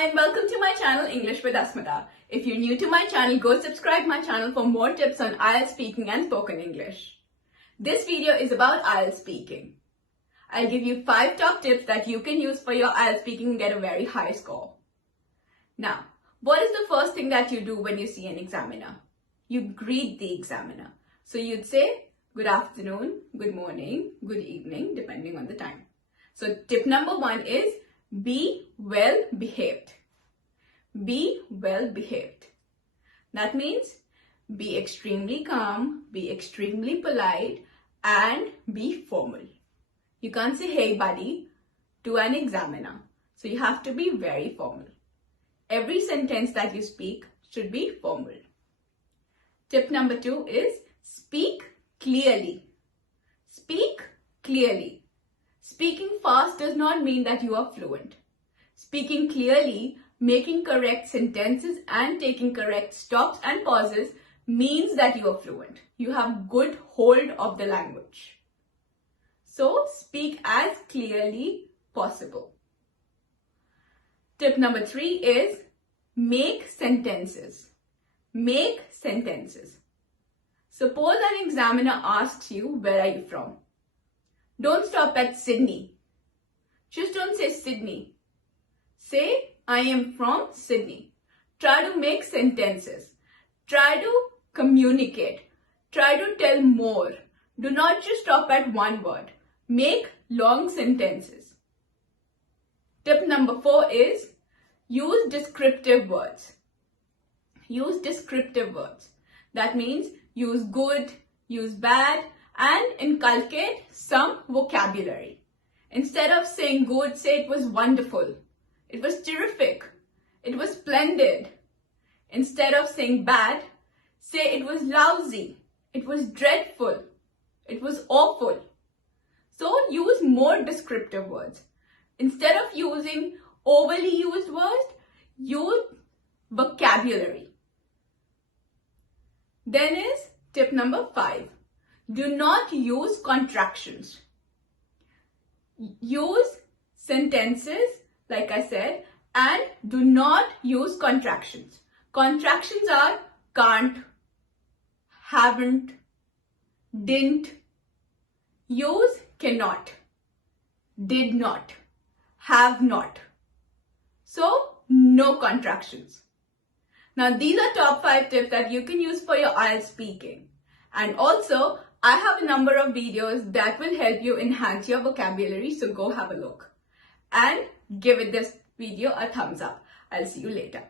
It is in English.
Hi and welcome to my channel English with Asmita. If you're new to my channel, go subscribe my channel for more tips on IELTS speaking and spoken English. This video is about IELTS speaking. I'll give you 5 top tips that you can use for your IELTS speaking and get a very high score. Now, what is the first thing that you do when you see an examiner? You greet the examiner. So you'd say, good afternoon, good morning, good evening, depending on the time. So tip number 1 is be well behaved. Be well behaved. That means be extremely calm, be extremely polite, and be formal. You can't say, hey buddy, to an examiner. So you have to be very formal. Every sentence that you speak should be formal. Tip number 2 is speak clearly. Speak clearly. Speaking fast does not mean that you are fluent. Speaking clearly, making correct sentences and taking correct stops and pauses means that you are fluent. You have good hold of the language. So speak as clearly possible. Tip number 3 is make sentences. Make sentences. Suppose an examiner asks you, where are you from? Don't stop at Sydney. Just don't say Sydney. Say, I am from Sydney. Try to make sentences. Try to communicate. Try to tell more. Do not just stop at one word. Make long sentences. Tip number 4 is use descriptive words. Use descriptive words. That means use good, use bad, and inculcate some vocabulary. Instead of saying good, say it was wonderful. It was terrific. It was splendid. Instead of saying bad, say it was lousy. It was dreadful. It was awful. So use more descriptive words. Instead of using overly used words, use vocabulary. Then is tip number 5. Do not use contractions. Use sentences, like I said, and do not use contractions. Contractions are can't, haven't, didn't. Use cannot, did not, have not. So, no contractions. Now, these are top 5 tips that you can use for your IELTS speaking. And also, I have a number of videos that will help you enhance your vocabulary, so go have a look. And give this video a thumbs up. I'll see you later.